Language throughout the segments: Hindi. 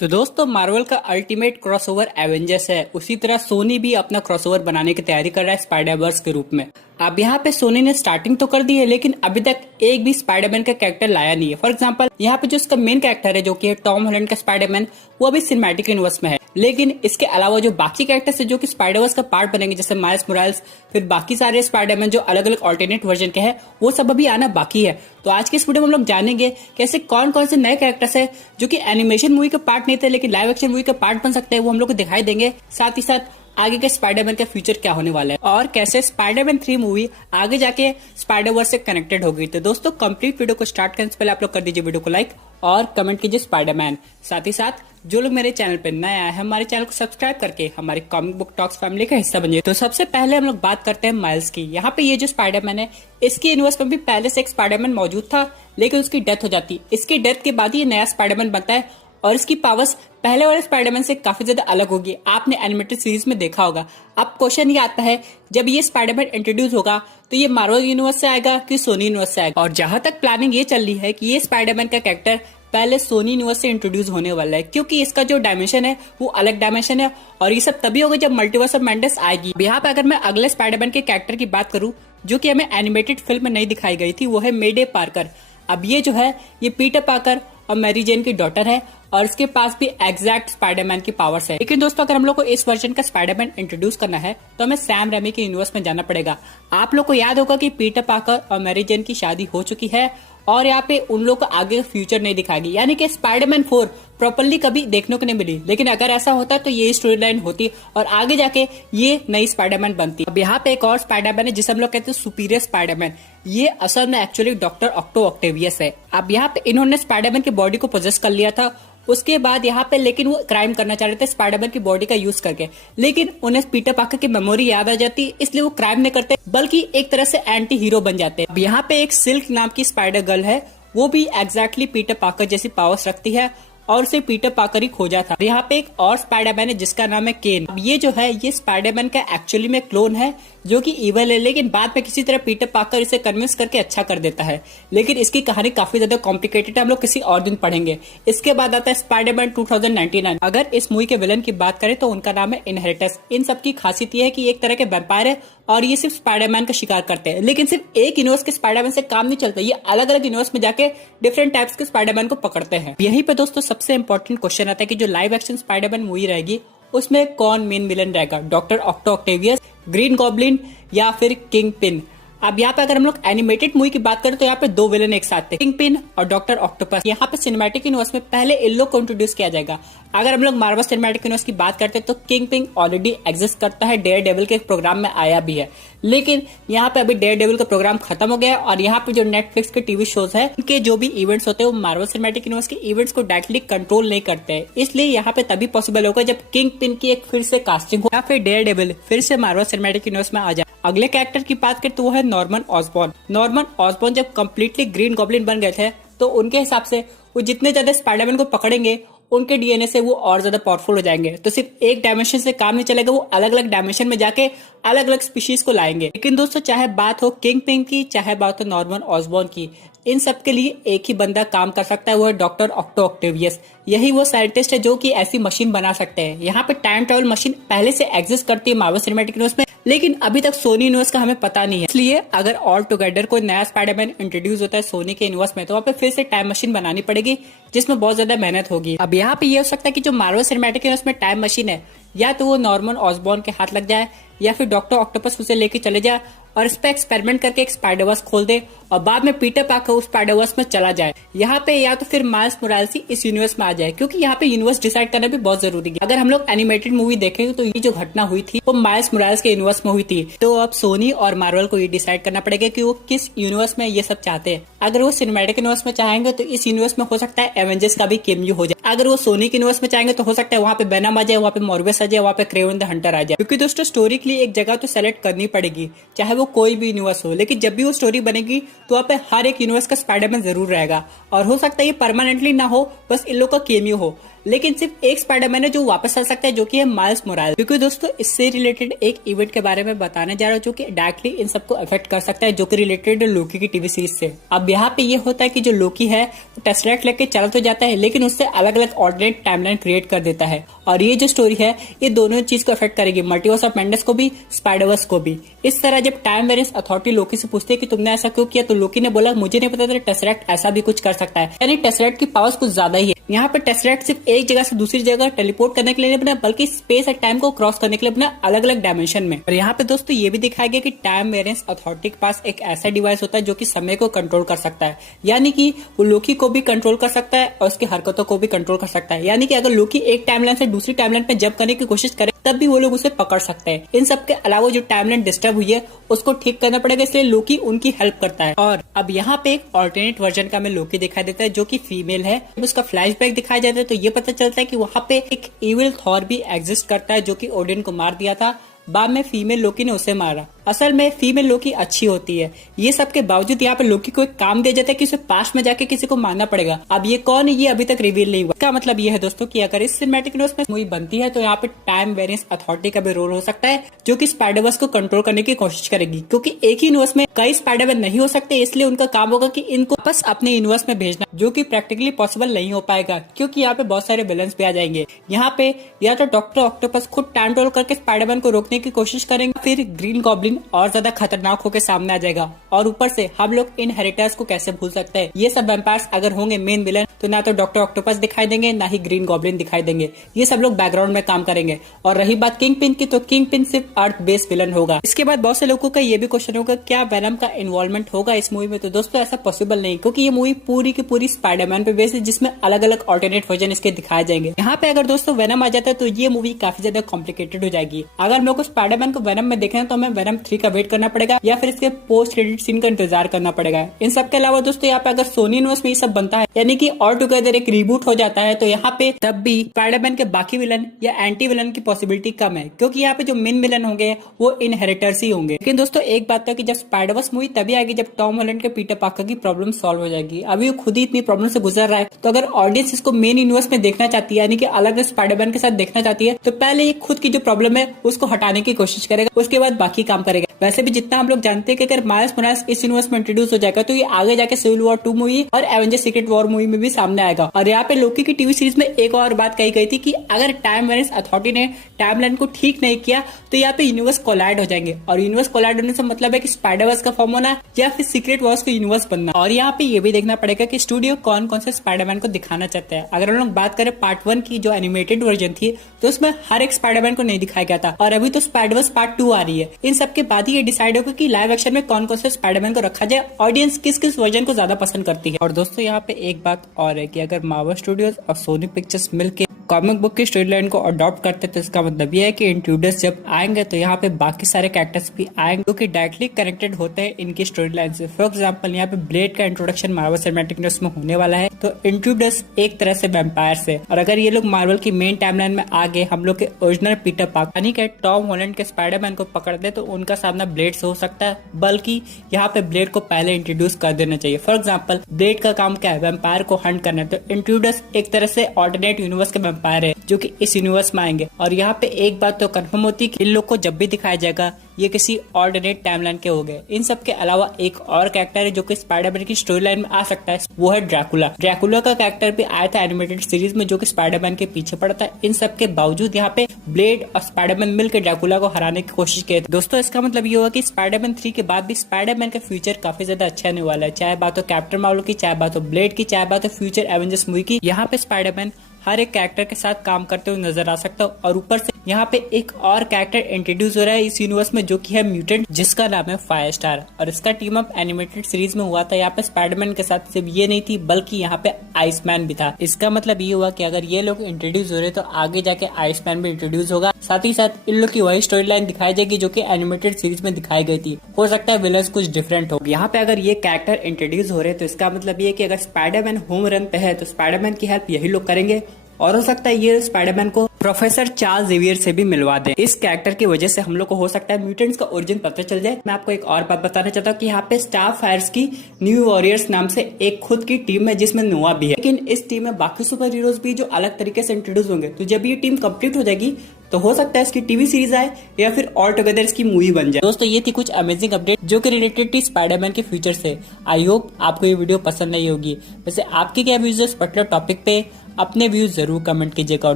तो दोस्तों मार्वल का अल्टीमेट क्रॉसओवर एवेंजर्स है। उसी तरह सोनी भी अपना क्रॉसओवर बनाने की तैयारी कर रहा है स्पाइडरवर्स के रूप में। अब यहाँ पे सोनी ने स्टार्टिंग तो कर दी है, लेकिन अभी तक एक भी स्पाइडरमैन का कैरेक्टर लाया नहीं है। फॉर एग्जांपल यहाँ पे जो उसका मेन कैरेक्टर है जो कि है टॉम हॉलैंड का स्पाइडरमैन, वो अभी सिनेमैटिक यूनिवर्स में है। लेकिन इसके अलावा जो बाकी कैरेक्टर्स है जो कि स्पाइडरवर्स का पार्ट बनेंगे, जैसे माइल्स मोरालेस, फिर बाकी सारे स्पाइडरमैन जो अलग अलग ऑल्टरनेट वर्जन के हैं, वो सब अभी आना बाकी है। तो आज के इस वीडियो में हम लोग जानेंगे कि ऐसे कौन कौन से नए कैरेक्टर्स है जो कि एनिमेशन मूवी का पार्ट नहीं थे लेकिन लाइव एक्शन मूवी का पार्ट बन सकते हैं, वो हम लोग को दिखाई देंगे। साथ ही साथ आगे के स्पाइडरमैन का फ्यूचर क्या होने वाला है और कैसे स्पाइडरमैन 3 मूवी आगे जाके स्पाइडरवर्स से कनेक्टेड होगी। तो दोस्तों कंप्लीट वीडियो को स्टार्ट करने से पहले आप लोग कर दीजिए वीडियो को लाइक और कमेंट कीजिए स्पाइडरमैन। साथ ही साथ जो लोग मेरे चैनल पे नए आए हैं, हमारे चैनल को सब्सक्राइब करके हमारी कॉमिक बुक टॉक्स फैमिली का हिस्सा बनिए। तो सबसे पहले हम लोग बात करते हैं माइल्स की। यहाँ पे ये जो स्पाइडरमैन है, इसके यूनिवर्स में भी पहले से एक स्पाइडरमैन मौजूद था, लेकिन उसकी डेथ हो जाती। इसकी डेथ के बाद ही नया स्पाइडरमैन बनता है और इसकी पावर्स पहले वाले स्पाइडरमैन से काफी ज्यादा अलग होगी। आपने एनिमेटेड सीरीज में देखा होगा। अब क्वेश्चन ये आता है, जब ये स्पाइडरमैन इंट्रोड्यूस होगा तो ये मार्वल यूनिवर्स से आएगा कि सोनी यूनिवर्स से आएगा। और जहां तक प्लानिंग ये चल रही है कि ये स्पाइडरमैन का कैरेक्टर पहले सोनी यूनिवर्स से इंट्रोड्यूस होने वाला है, क्योंकि इसका जो डायमेंशन है वो अलग डायमेंशन है और ये सब तभी होगा जब मल्टीवर्स ऑफ मैडनेस आएगी। यहाँ पे अगर मैं अगले स्पाइडरमैन के कैरेक्टर की बात करूं जो कि हमें एनिमेटेड फिल्म में नहीं दिखाई गई थी, वो है मेडे पार्कर। अब ये जो है ये पीटर पार्कर और मैरी जेन की डॉटर है और इसके पास भी एग्जैक्ट स्पाइडरमैन की पावर्स है। लेकिन दोस्तों अगर हम लोग को इस वर्जन का स्पाइडरमैन इंट्रोड्यूस करना है तो हमें सैम रेमी के यूनिवर्स में जाना पड़ेगा। आप लोग को याद होगा कि पीटर पार्कर और मैरी जेन की शादी हो चुकी है और यहाँ पे उन लोग को आगे फ्यूचर नहीं दिखाएगी, यानी कि स्पाइडरमैन 4 प्रॉपर्ली कभी देखने को नहीं मिली। लेकिन अगर ऐसा होता तो ये स्टोरी लाइन होती और आगे जाके ये नई स्पाइडरमैन बनती। अब यहाँ पे एक और स्पाइडरमैन है जिसे हम लोग कहते हैं सुपीरियर स्पाइडरमैन। ये असल में एक्चुअली डॉक्टर ऑक्टो ऑक्टेवियस है। अब यहाँ पे इन्होंने स्पाइडरमैन की बॉडी को पोजेस कर लिया था। उसके बाद यहाँ पे लेकिन वो क्राइम करना चाह रहे थे स्पाइडरमैन की बॉडी का यूज करके, लेकिन उन्हें पीटर पार्कर की मेमोरी याद आ जाती, इसलिए वो क्राइम नहीं करते बल्कि एक तरह से एंटी हीरो बन जाते हैं। अब यहाँ पे एक सिल्क नाम की स्पाइडर गर्ल है, वो भी एग्जैक्टली पीटर पार्कर जैसी पावर्स रखती है और उसे पीटर पार्कर ही खोजा था। यहाँ पे एक और स्पाइडरमैन है जिसका नाम है केन। अब ये जो है ये स्पाइडरमैन का एक्चुअली में क्लोन है जो कि इवल है, लेकिन बाद में किसी तरह पीटर पार्कर इसे कन्विंस करके अच्छा कर देता है। लेकिन इसकी कहानी काफी ज्यादा कॉम्प्लिकेटेड है, हम लोग किसी और दिन पढ़ेंगे। इसके बाद आता है स्पाइडरमैन 2099। अगर इस मूवी के विलन की बात करें तो उनका नाम है इनहेरिटस। इन सब की खासियत ये है कि एक तरह के वैम्पायर है और ये सिर्फ स्पाइडरमैन का शिकार करते हैं। लेकिन सिर्फ एक यूनिवर्स के स्पाइडरमैन से काम नहीं चलता, ये अलग अलग यूनिवर्स में जाके डिफरेंट टाइप्स के स्पाइडरमैन को पकड़ते हैं। यहीं पे दोस्तों सबसे इंपॉर्टेंट क्वेश्चन आता है कि जो लाइव एक्शन स्पाइडरमैन मूवी रहेगी उसमें कौन मेन विलन रहेगा, doctor octo Octavius, green goblin या फिर किंग पिन। अब यहाँ पे अगर हम लोग एनिमेटेड मूवी की बात करें तो यहाँ पे दो विलन एक साथ थे, किंग पिन और डॉक्टर ऑक्टोपस। यहाँ पे सिनेमैटिक यूनिवर्स में पहले इन लोग को इंट्रोड्यूस किया जाएगा। अगर हम लोग मार्वल सिनेमैटिक यूनिवर्स की बात करते हैं तो किंग पिन ऑलरेडी एग्जिस्ट करता है, डेयर डेविल के प्रोग्राम में आया भी है। लेकिन यहाँ पे अभी डेयर डेविल का प्रोग्राम खत्म हो गया है और यहाँ पे जो नेटफ्लिक्स के टीवी शोज है उनके जो भी इवेंट्स होते हैं वो मार्वल सिनेमैटिक यूनिवर्स के इवेंट्स को डायरेक्टली कंट्रोल नहीं करते हैं। इसलिए यहाँ पे तभी पॉसिबल होगा जब किंग पिन की एक फिर से कास्टिंग हो या फिर डेयर डेविल फिर से मार्वल सिनेमैटिक यूनिवर्स में आ जाए। अगले कैरेक्टर की बात करें तो वो है नॉर्मन ऑसबॉर्न। नॉर्मन ऑसबॉर्न जब कम्प्लीटली ग्रीन गॉब्लिन बन गए थे तो उनके हिसाब से वो जितने ज्यादा स्पाइडरमैन को पकड़ेंगे उनके डीएनए से वो और ज्यादा पावरफुल हो जाएंगे। तो सिर्फ एक डायमेंशन से काम नहीं चलेगा, वो अलग अलग डायमेंशन में जाके अलग अलग स्पीशीज को लाएंगे। लेकिन दोस्तों चाहे बात हो किंग पिन की चाहे बात हो नॉर्मन ऑसबॉर्न की, इन सब के लिए एक ही बंदा काम कर सकता है, वो है डॉक्टर ऑक्टो ऑक्टेवियस। यही वो साइंटिस्ट है जो कि ऐसी मशीन बना सकते हैं। यहाँ पे टाइम ट्रेवल मशीन पहले से एग्जिस्ट करती है मार्वल सिनेमैटिक यूनिवर्स में, लेकिन अभी तक सोनी यूनिवर्स का हमें पता नहीं है। इसलिए अगर ऑल टुगेदर कोई नया स्पाइडरमैन इंट्रोड्यूस होता है सोनी के यूनिवर्स में तो वहाँ पे फिर से टाइम मशीन बनानी पड़ेगी जिसमें बहुत ज्यादा मेहनत होगी। अब यहाँ पे ये हो सकता है कि जो मार्वल सिनेमैटिक यूनिवर्स में टाइम मशीन है या तो वो नॉर्मन ऑसबॉर्न के हाथ लग जाए या फिर डॉक्टर ऑक्टोपस उसे लेके चले जाए और इस पे एक्सपेरिमेंट करके एक स्पाइडरवर्स खोल दे और बाद में पीटर पार्कर उस स्पाइडरवर्स में चला जाए। यहाँ पे या तो फिर माइल्स मोरालेस ही इस यूनिवर्स में आ जाए, क्योंकि यहाँ पे यूनिवर्स डिसाइड करना भी बहुत जरूरी है। अगर हम लोग एनिमेटेड मूवी देखेंगे तो ये जो घटना हुई थी वो माइल्स मोरालेस के यूनिवर्स में हुई थी। तो अब सोनी और मार्वल को ये डिसाइड करना पड़ेगा कि वो किस यूनिवर्स में ये सब चाहते हैं। अगर वो सिनेमैटिक यूनिवर्स में चाहेंगे तो इस यूनिवर्स में हो सकता है एवेंजर्स का भी केमियो हो जाए। अगर वो सोनी के यूनिवर्स में चाहेंगे तो हो सकता है वहाँ पे वेनम आ जाए, वहाँ पे मॉर्बियस आ जाए, वहाँ पे क्रेवन द हंटर आ जाए। क्योंकि दोस्तों स्टोरी के लिए एक जगह तो सेलेक्ट करनी पड़ेगी, चाहे वो कोई भी यूनिवर्स हो। लेकिन जब भी वो स्टोरी बनेगी तो वहाँ पे हर एक यूनिवर्स का स्पाइडरमैन जरूर रहेगा और हो सकता है ये परमानेंटली ना हो, बस इन लोग का केमियो हो। लेकिन सिर्फ एक स्पाइडरमैन है जो वापस आ सकता है, जो कि है माइल्स मोरालेस। क्योंकि दोस्तों इससे रिलेटेड एक इवेंट के बारे में बताने जा रहा हूँ जो कि डायरेक्टली इन सबको अफेक्ट कर सकता है, जो कि रिलेटेड लोकी की टीवी सीरीज से। अब यहाँ पे ये होता है कि जो लोकी है वो टेस्लेट लेके चला तो जाता है, लेकिन उससे अलग अलग ऑल्टरनेट टाइमलाइन क्रिएट कर देता है। और ये जो स्टोरी है ये दोनों चीज को अफेक्ट करेगी, मल्टीवर्स ऑफ मैडनेस को भी, स्पाइडरवर्स को भी। इस तरह जब टाइम वेरिएंस अथॉरिटी लोकी से पूछती है कि तुमने ऐसा क्यों किया, तो लोकी ने बोला मुझे नहीं पता था टेस्लेट ऐसा भी कुछ कर सकता है। यानी टेस्लेट की पावर्स कुछ ज्यादा ही है। यहाँ पे टेस्लेट सिर्फ एक जगह से दूसरी जगह टेलीपोर्ट करने के लिए नहीं बना, बल्कि स्पेस और टाइम को क्रॉस करने के लिए बना, अलग अलग डायमेंशन में। और यहाँ पे दोस्तों ये भी दिखाया गया कि टाइम वेरिएंस अथॉरिटी के पास एक ऐसा डिवाइस होता है जो कि समय को कंट्रोल कर सकता है। यानी कि वो लोकी को भी कंट्रोल कर सकता है और उसकी हरकतों को भी कंट्रोल कर सकता है। यानी कि अगर लोकी एक टाइमलाइन से दूसरी टाइमलाइन पे जंप करने की कोशिश करे तब भी वो लोग उसे पकड़ सकते हैं। इन सब के अलावा जो टाइमलाइन डिस्टर्ब हुई है उसको ठीक करना पड़ेगा, इसलिए लोकी उनकी हेल्प करता है। और अब यहाँ पे एक ऑल्टरनेट वर्जन का हमें लोकी दिखाई देता है जो कि फीमेल है। जब उसका फ्लैशबैक दिखाया जाता है तो ये पता चलता है कि वहाँ पे एक इविल थॉर भी एग्जिस्ट करता है जो कि ओडिन को मार दिया था। बाद में फीमेल लोकी ने उसे मारा। असल में फीमेल लोकी अच्छी होती है। ये सब के बावजूद यहाँ पे लोकी को एक काम दिया जाता है कि उसे पास्ट में जाके किसी को मारना पड़ेगा। अब ये कौन है ये अभी तक रिवील नहीं हुआ। इसका मतलब ये है दोस्तों कि अगर इस सिनेमैटिक यूनिवर्स में मूवी बनती है तो यहाँ पे टाइम वेरिएंस अथॉरिटी का भी रोल हो सकता है, जो कि स्पाइडरवर्स को कंट्रोल करने की कोशिश करेगी। क्योंकि एक ही यूनिवर्स में कई स्पाइडरमैन नहीं हो सकते, इसलिए उनका काम होगा कि इनको बस अपने यूनिवर्स में भेजना, जो कि प्रैक्टिकली पॉसिबल नहीं हो पाएगा क्योंकि यहाँ पे बहुत सारे विलन्स भी आ जाएंगे। यहाँ पे या तो डॉक्टर ऑक्टोपस खुद टाइम ट्रैवल करके स्पाइडरमैन को रोकने की कोशिश करेंगे, फिर ग्रीन गॉब्लिन और ज्यादा खतरनाक होकर सामने आ जाएगा। और ऊपर से हम लोग इनहेरिटर्स को कैसे भूल सकते हैं। ये सब वैम्पायर्स अगर होंगे मेन विलन तो ना तो डॉक्टर ऑक्टोपस दिखाई देंगे ना ही ग्रीन गॉब्लिन दिखाई देंगे। ये सब लोग बैकग्राउंड में काम करेंगे। और रही बात किंग पिन की, तो किंग पिन सिर्फ अर्थ बेस्ड विलन होगा। इसके बाद बहुत से लोगों का ये भी क्वेश्चन होगा क्या वेनम का इन्वॉल्वमेंट होगा इस मूवी में। तो दोस्तों ऐसा पॉसिबल नहीं, क्योंकि ये मूवी पूरी की पूरी स्पाइडरमैन पे बेस्ड है, जिसमें अलग अलग ऑल्टरनेट वर्जन इसके दिखाए जाएंगे। यहाँ पे अगर दोस्तों वेनम आ जाता है तो ये मूवी काफी ज्यादा कॉम्प्लिकेटेड हो जाएगी। अगर मेरे को स्पाइडरमैन को वेनम में देखना है तो हमें वेनम 3 का वेट करना पड़ेगा या फिर इसके पोस्ट क्रेडिट सीन का इंतजार करना पड़ेगा। इन सब के अलावा दोस्तों यहाँ पे अगर सोनी यूनिवर्स में ये सब बनता है, यानी कि ऑल टुगेदर एक रीबूट हो जाता है, तो यहाँ पे तब भी स्पाइडरमैन के बाकी विलन या एंटी विलन की पॉसिबिलिटी कम है, क्योंकि यहाँ पे जो मेन विलन होंगे वो इनहेरिटर्स ही होंगे। लेकिन दोस्तों एक बात है कि जब स्पाइडरवर्स मूवी तभी आएगी जब टॉम हॉलैंड के पीटर पार्कर की प्रॉब्लम सॉल्व हो जाएगी। अभी वो खुद ही इतनी प्रॉब्लम से गुजर रहा है, तो अगर ऑडियंस इसको मेन यूनिवर्स में देखना चाहती है, यानी कि अलग स्पाइडरमैन के साथ देखना चाहती है, तो पहले ये खुद की जो प्रॉब्लम है उसको हटाने की कोशिश करेगा, उसके बाद बाकी काम करेगा। वैसे भी जितना हम लोग जानते हैं कि अगर माइल्स मोरालेस इस यूनिवर्स में इंट्रोड्यूस हो जाएगा तो ये आगे जाके सिविल वॉर 2 मूवी और एवेंजर्स सीक्रेट वॉर मूवी में भी सामने आएगा। और यहाँ पे लोकी की टीवी सीरीज में एक और बात कही गई थी कि अगर टाइम वेरिएंस अथॉरिटी ने टाइमलाइन को ठीक नहीं किया तो यहाँ पे यूनिवर्स कोलाइड हो जाएंगे। और यूनिवर्स कोलाइड होने से मतलब है कि स्पाइडरवर्स का फॉर्म होना या फिर सीक्रेट वॉर्स का यूनिवर्स बनना। और यहाँ पे ये भी देखना पड़ेगा कि स्टूडियो कौन कौन से स्पाइडरमैन को दिखाना चाहते हैं। अगर हम लोग बात करें पार्ट 1 की जो एनिमेटेड वर्जन थी तो उसमें हर एक स्पाइडरमैन को नहीं दिखाया गया था, और अभी तो स्पाइडरवर्स पार्ट 2 आ रही है। इन सबके बाद ही ये डिसाइड होगा कि लाइव एक्शन में कौन कौन से स्पाइडरमैन को रखा जाए, ऑडियंस किस किस वर्जन को ज्यादा पसंद करती है। और दोस्तों यहाँ पे एक बात और है कि अगर मार्वल स्टूडियोज और सोनी पिक्चर्स मिलकर कॉमिक बुक की स्टोरी लाइन को अडॉप्ट करते तो इसका मतलब ये है कि इंट्रूडर्स जब आएंगे तो यहाँ पे बाकी सारे कैरेक्टर्स भी आएंगे जो कि डायरेक्टली कनेक्टेड होते हैं इनकी स्टोरी लाइन से। फॉर एग्जांपल यहाँ पे ब्लेड का इंट्रोडक्शन मार्वल सिनेमैटिक यूनिवर्स में होने वाला है, तो इंट्रूडर्स एक तरह से वैम्पायर्स है। और अगर ये लोग मार्वल की मेन टाइमलाइन में आगे हम लोग के ओरिजिनल पीटर पार्कर यानी कि टॉम हॉलैंड के स्पाइडरमैन को पकड़ दे तो उनका सामना ब्लेड से हो सकता है, बल्कि यहाँ पे ब्लेड को पहले इंट्रोड्यूस कर देना चाहिए। फॉर एग्जाम्पल ब्लेड का काम क्या है, वैम्पायर को हंट करना है, तो इंट्रूडर्स एक तरह से ऑल्टरनेट यूनिवर्स के वैम्पायर है जो कि इस यूनिवर्स में आएंगे। और यहाँ पे एक बात तो कंफर्म होती है कि इन लोग को जब भी दिखाया जाएगा ये किसी ऑल्टरनेट टाइमलाइन के हो गए। इन सब के अलावा एक और कैरेक्टर है जो कि स्पाइडरमैन की स्टोरी लाइन में आ सकता है, वो है ड्रैकुला। ड्रैकुला का कैरेक्टर भी आया था एनिमेटेड सीरीज में जो कि स्पाइडरमैन के पीछे पड़ा था। इन सब के बावजूद यहाँ पे ब्लेड और स्पाइडरमैन मिलकर ड्रैकुला को हराने की कोशिश की। दोस्तों इसका मतलब ये हुआ कि स्पाइडरमैन 3 के बाद भी स्पाइडरमैन का फ्यूचर काफी ज्यादा अच्छा होने वाला है, चाहे बात हो कैप्टन मार्वल की, चाहे बात हो ब्लेड की, चाहे बात हो फ्यूचर एवेंजर्स मूवी की। यहाँ पे स्पाइडरमैन हर एक कैरेक्टर के साथ काम करते हुए नजर आ सकता है। और ऊपर से यहाँ पे एक और कैरेक्टर इंट्रोड्यूस हो रहा है इस यूनिवर्स में जो कि है म्यूटेंट, जिसका नाम है फायर स्टार, और इसका टीम अप एनिमेटेड सीरीज में हुआ था। यहाँ पे स्पाइडरमैन के साथ सिर्फ ये नहीं थी बल्कि यहाँ पे आइसमैन भी था। इसका मतलब ये हुआ कि अगर ये लोग इंट्रोड्यूस हो रहे तो आगे जाके आइसमैन भी इंट्रोड्यूस होगा। साथ ही साथ इन लोग की वही स्टोरी लाइन दिखाई जाएगी जो कि एनिमेटेड सीरीज में दिखाई गई थी। हो सकता है विलन्स कुछ डिफरेंट हो। यहाँ पे अगर ये कैरेक्टर इंट्रोड्यूस हो रहे तो इसका मतलब ये कि अगर स्पाइडरमैन होम रन पे है तो स्पाइडरमैन की हेल्प यही लोग करेंगे, और हो सकता है ये स्पाइडरमैन को प्रोफेसर चार्ल्स जेवियर से भी मिलवा दें। इस कैरेक्टर की वजह से हम लोग को हो सकता है म्यूटेंट्स का ओरिजिन पता चल जाए। मैं आपको एक और बात बताना चाहता हूँ कि यहाँ पे स्टार फायर्स की न्यू वॉरियर्स नाम से एक खुद की टीम है जिसमें नोआ भी है, लेकिन इस टीम में बाकी सुपर हीरोज भी जो अलग तरीके से इंट्रोड्यूस होंगे। तो जब ये टीम कंप्लीट हो जाएगी तो हो सकता है इसकी टीवी सीरीज आए या फिर ऑल टुगेदर इसकी मूवी बन जाए। दोस्तों ये थी कुछ अमेजिंग अपडेट जो कि रिलेटेड थी स्पाइडरमैन के फ्यूचर से। आई होप आपको ये वीडियो पसंद आई होगी। वैसे आपके क्या व्यूज है इस पर्टिकुलर टॉपिक पे, अपने व्यूज जरूर कमेंट कीजिएगा। और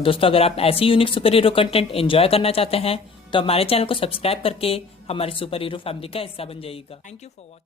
दोस्तों अगर आप ऐसी unique super hero content enjoy करना चाहते हैं तो हमारे चैनल को सब्सक्राइब करके हमारी सुपर हीरो फैमिली का हिस्सा बन जाइएगा। Thank you for watching.